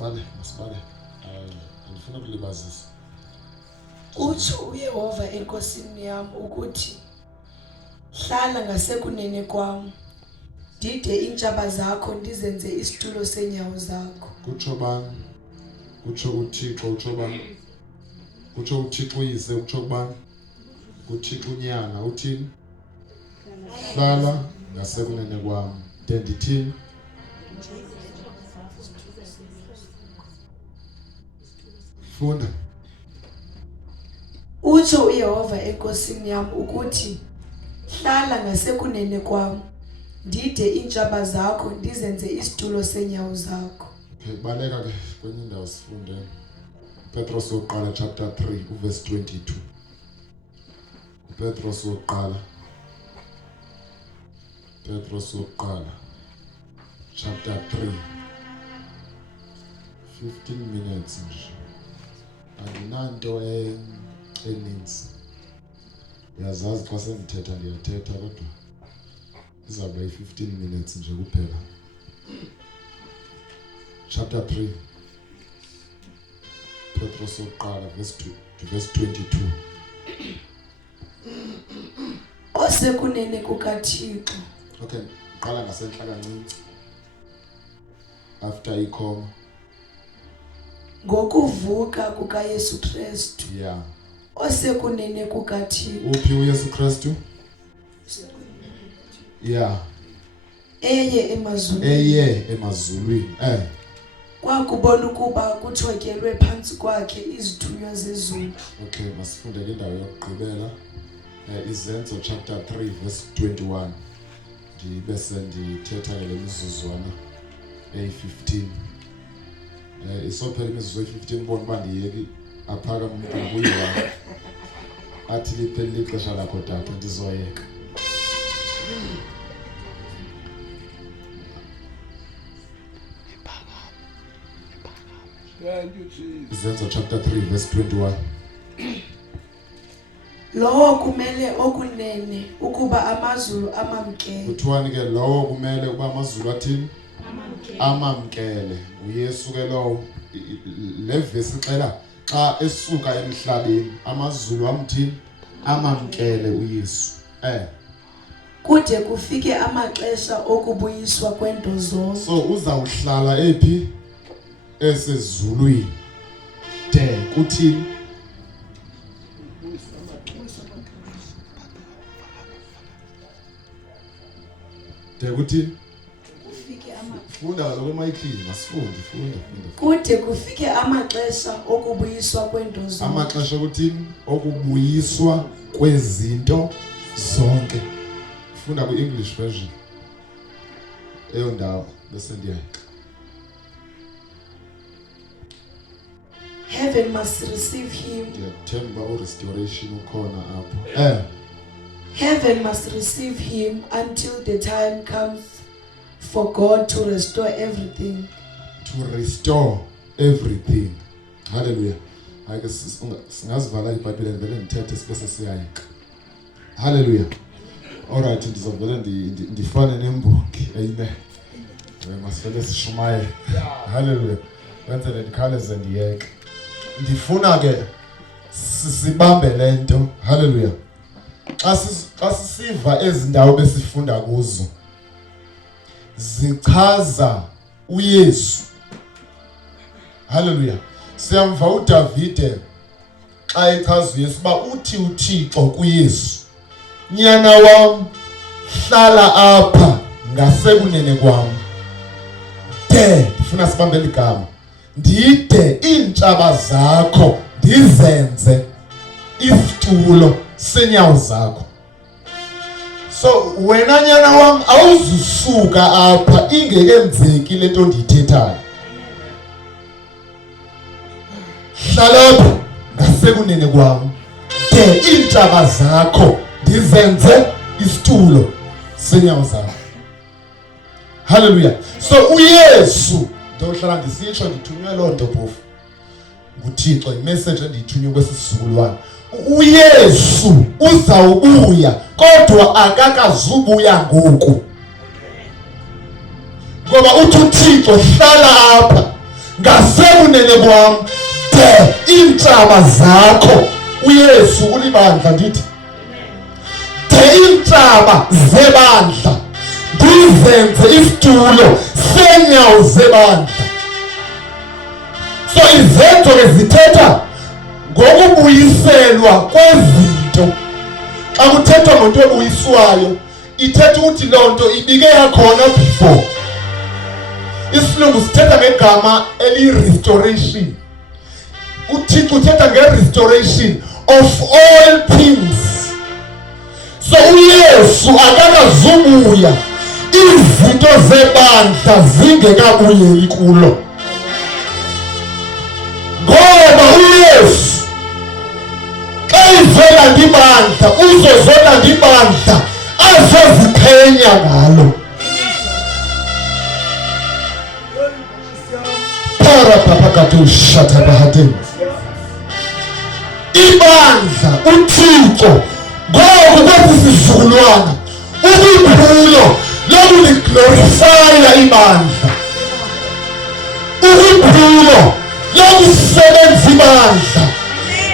Masibale. Andifuna ukulibazisa. Utsho uYehova enkosini yam ukuthi hlala ngasekunene kwam, ndide iintshaba zakho ndizenze isitulo senyawo zakho. Kutsho bani? Kutsho uThixo, utsho bani? Kutsho uThixo uyise, utsho bani? uThixo unyana uthini? Hlala ngasekunene kwam, ndithini? Funda. Utsho uYehova enkosini yam ukuthi hlala ngasekunene kwam, ndide iintshaba zakho ndizenze isitulo senyawo zakho. Okay, baleka ke kwenye indawo sifunde Petros wokuqala chapter 3 verse 22. Petros wokuqala chapter 3 15 minutes nje. Andinanto eninzi. Yazazi xa sendithetha ndiyathetha kodwa izawuba yi-15 minutes nje kuphela. Chapter 3 Petros wokuqala verse 22. Osekunene kukaThixo. Okay, qala ngasentla kancinci. After ikoma. Ngokuvuka kukaYesu Kristu. Yeah. Osekunene kukaThixo. Uphi uYesu Kristu? Yeah. Eye emazulwini. Kwakubona ukuba kuthotyelwe phantsi kwakhe izithunywa zezulu. Okay, masifunde ke indawo yokugqibela. Izenzo chapter 3 verse 21. Ndibe sendithetha ke lemizuzwana eyi-15. Isophela imizuzu eyi-15 bona uba ndiyeki aphaka umuntu kuyiwa athi liphelile ixesha lakho tata ndizoyeka. Izenzo chapter 3 verse 21. Lowo kumele okunene ukuba amazulu amamkele. Kuthiwani ke lowo kumele ukuba amazulu athini? Amamkele. uYesu ke lowo le verse ixela xa esuka emhlabeni amazulu amthini? Amamkele uYesu. Kude kufike amaxesha okubuyiswa kweento zonke. So uzawuhlala ephi? Esezulwini. Kuthini? Kuthini? Funda kaloku emayikhini, masifunde, funda. Kude kufike amaxesha okubuyiswa kweento zonke. Amaxesha okuthini? Okubuyiswa kwezinto zonke. Funda ku-English version. Eyo ndawo bese ndiyayeka. Heaven must receive him. Ndiyathemba u-restoration ukhona apho. Heaven must receive him until the time comes for God to restore everything. To restore everything. Hallelujah. Ayike singazivala iBhayibheli vele ndithethe sibese siyayeka. Hallelujah. Alright, ndizovele ndifane nembongi. Amen. Masivele sishumayele. Hallelujah. Wenzele ndikhawuleze ndiyeke. Ndifuna ke sibambe lento. Hallelujah. Xa sisiva ezindawo besifunda kuzo zichaza uYesu. Hallelujah. Siyamva uDavide xa echaza uYesu ba uthi uThixo kuYesu, nyana wam hlala apha ngasekunene kwam. Ndifuna sibambe ligama. Ndide iintshaba zakho ndizenze isitulo senyawo zakho. So wena nyana wam awuzusuka apha ingekenzeki lento ndiyithethayo. Hlala apha ngasekunene kwam. Iintshaba zakho ndizenze isitulo senyawo zakho. Hallelujah. So uYesu ndohlala ndisitsho ndithunywe loo nto phofu nguThixo, imessage endiyithunywe kwesisizukulwane. uYesu uzawubuya kodwa akakazubuya ngoku. Ngoba uthi uThixo hlala apha ngasekunene kwam de iintshaba zakho. uYesu ulibandla ndithi de iintshaba zebandla ndizenze isitulo senyawo zebandla. So izenzo ke zithetha ngokubuyiselwa kwezinto. Xa kuthethwa ngento ebuyiswayo ithetha ukuthi loo nto ibike yakhona before. Isilungu sithetha ngegama eli-restoration. uThixo uthetha nge-restoration of all things. So uYesu akakazubuya izinto zebandla zingekabuyeli kulo, ngoba uYesu xa ivela ndibandla uzozona ndibandla azoziqhenya ngalo. Parapapakatushatabahate ibandla uThixo ngoku kwesi sizukulwana ubuphulo lokuliglorifya ibandla, ubuphulo lokusebenza ibandla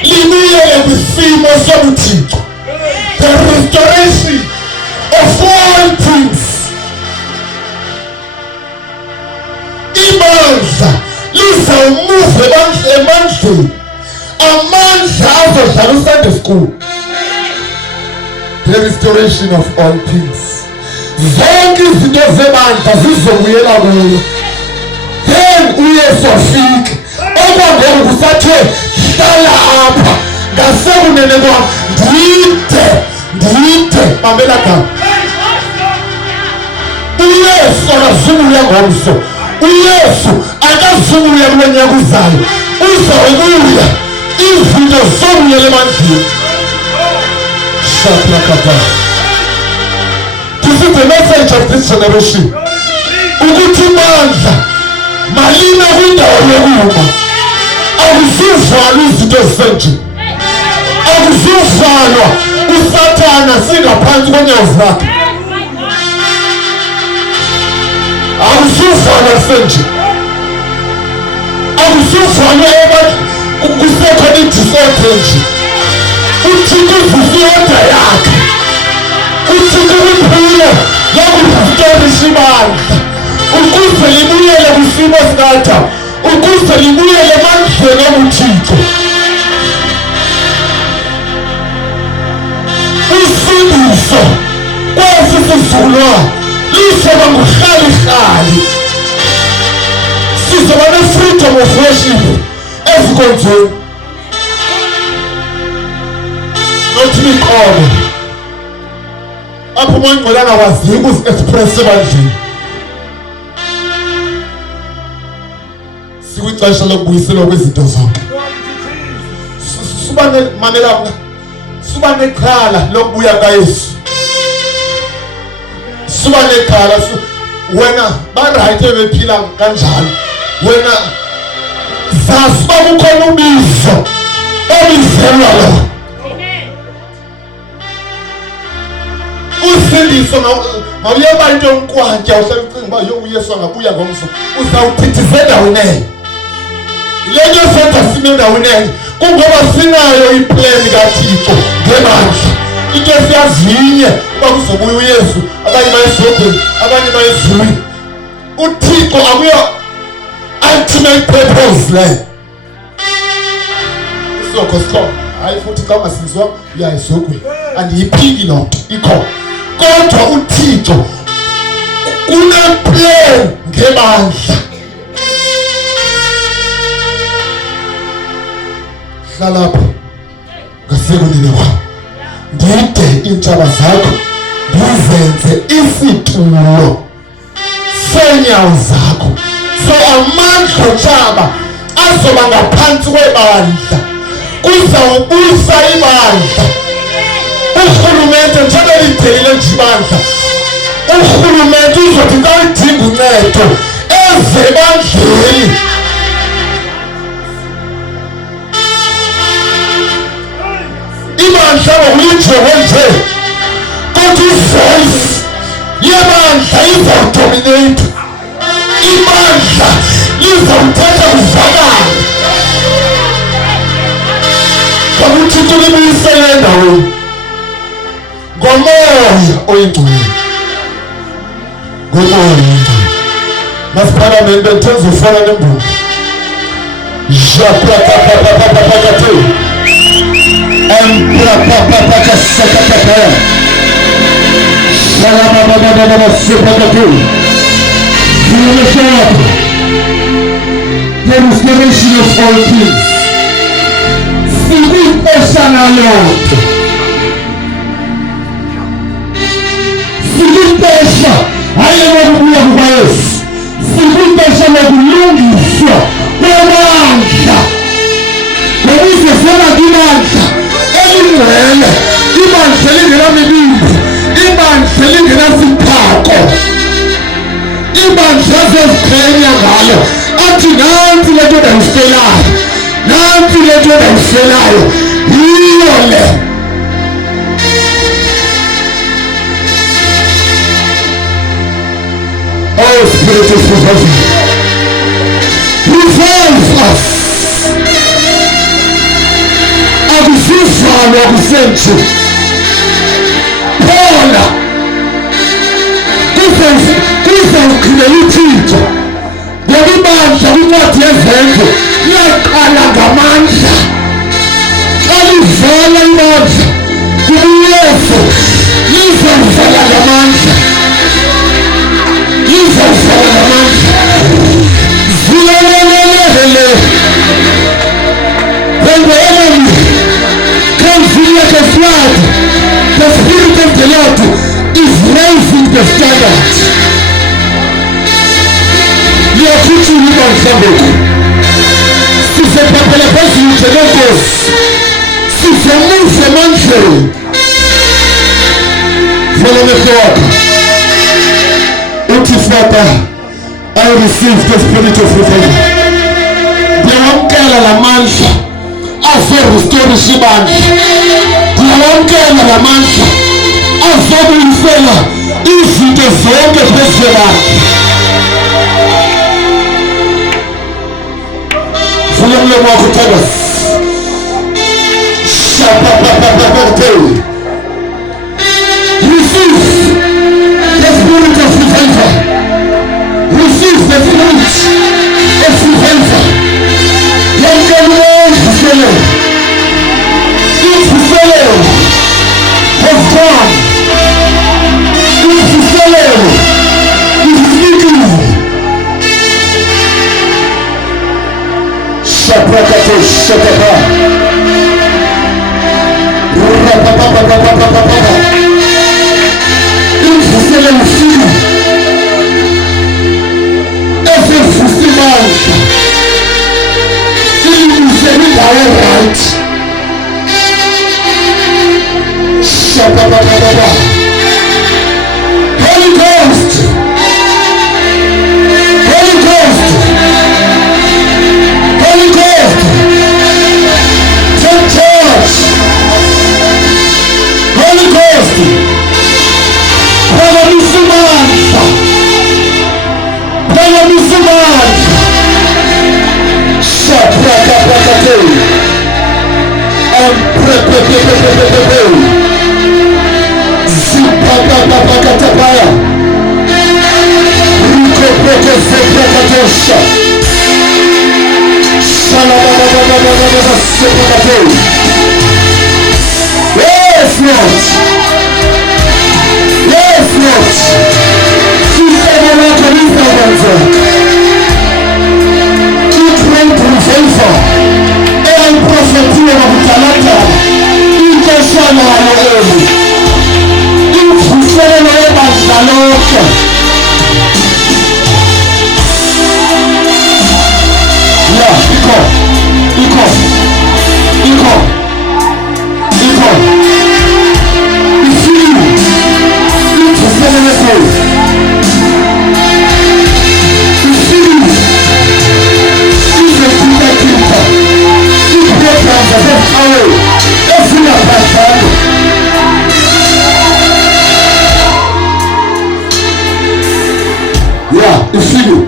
libuyele kwisimo sobuthixo. The restoration of all things. Ibandla lizawumuva emandleni, amandla azodlala uSunday school. The restoration of all things. Zonke izinto zebandla zizobuyela kuyo. Then uYesu afike. Okwangoku kusathiwe hlala apha ngasekunene kwam ndide mamela gama. uYesu akazubuya ngomso. uYesu akazubuya kule nyaka uzayo. Uzawubuya izinto zobuyela emandleni. Shaprakata. This is the message of this generation. Ukuthi ibandla malina kwindawo yokuma. Akuzuvalwa izinto ezisenje. Akuzuvalwa uSathana singaphansi kwenyawo zakhe. Akuzuvalwa senje. Akuzuvalwa kusekhona idisorder nje. uThixo uvusiyoda yakhe. uThixo uphulo lokurestorisha ibandla ukuze libuyele kwisimo sikade, ukuze libuyele emandleni obuThixo. Usindiso kwesi sizukulwana lizoba nguhlalihlali. Sizoba ne-freedom of worship ezikonzweni, nothi miqobo apho uMangcwele angakwazi ukuzi-express ebandleni. Sikwixesha lokubuyiselwa kwezinto zonke. Mamela mna, suba nexhala lokubuya kaYesu. Suba nexhala. Wena barayithi bephila kanjalo. Wena zazi uba kukhona ubizo obizelwa lo. Usindiso mawuyeba into yomkwantya uhlala ucinga uba yo uYesu angabuya ngomso, uzawuthithiza endaweni enye. Le nto senza sime endaweni enye kungoba sinayo iplan kaThixo ngebandla. Into esiyazinye uba kuzobuya uYesu, abanye bayesodeni, abanye bayezulwini. uThixo akuyo ultimate purpose le. Isoko sikho hayi futhi xa ungasinzwa uya esogweni andiyiphiki loo nto ikho. Kodwa uThixo uneplan ngebandla. Hlala apha ngasekunene kwam ndide iintshaba zakho ndizenze isitulo senyawo zakho. So amandla otshaba azoba ngaphantsi kwebandla, kuzawubusa ibandla. Urhulumente njengoba lideyile nje ibandla, urhulumente uzothi xa udinga uncedo eze ebandleni. Ibandla ngokulinjonge nje kodwa ivoice yebandla izawudominate. Ibandla lizawuthetha uThixo libuyisele endaweni ngomoya oyingcwele, ngomoya oyingcwele. Masiphalamende thenza ufana nembuku. Japrakapapapapakate emprapapapakasekapapaya salamababababasepakate. Feel the shout. The restoration of all things. Sikupesha na yote, sikupesha haya magumu kwa Yesu, sikupesha na kulungiswa kwamandla. Ngokuze sema kimandla elingcwele, imandla elingenamibili, imandla elingenasiphako, imandla azeziqhenya ngalo. Athi nansi le nto endayiselayo, nansi le nto endayiselayo, yiyo le. Oh Spirit of revival, revive us. Akusizalo akusenthi phola kuze uqhubele uThixo. Ngoba ibandla kwincwadi yezenzo liyaqala ngamandla. Xa livala ibandla kubuyesu lizovala ngamandla, lizovala ngamandla. Zilelelelele. When the enemy comes in like a flood, the Spirit of the Lord is raising the standard. Liyakuthi ibandla ngoku sizephaphela phezulu njengenkosi, sizemuze emandleni. Vala amehlo wakho uthi, Father, I receive the Spirit of revival. Ndiyawamkela la mandla azorestorisha ibandla, ndiyawamkela la mandla azobuyisela izinto zonke phezu kwebandla. Vula umlomo wakho thandaza. Receive the Spirit of revival. Receive the Spirit of revival. Has gone. Is speaking. Shaprakato shakapa. Rapapapapapapapa. Infusele usiku. Ese fusimanja. Ilumizeni dawe right. Shapapapapapa. Holy Ghost. Holy Ghost. Holy Ghost. Take charge. Holy Ghost. Bwana misumanza. Bwana misumanza. Shaprakaprakate. Emprepepepepepepepe. Zipapapapakatapaya. Rikoprokoseprakatosha. Shalabababababababaseprakate. Yes, Lord. Yes, Lord. Sisabalakanisabanza. Kweento revival. Profetia wa kutalata ikeshana wanoeli ifusele ebandlaloke ya iko ifili ifusele nekoi ifili ifekutakita yeah, ifilo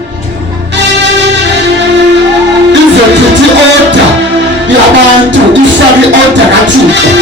izethithi order yabantu ifake order zikathixo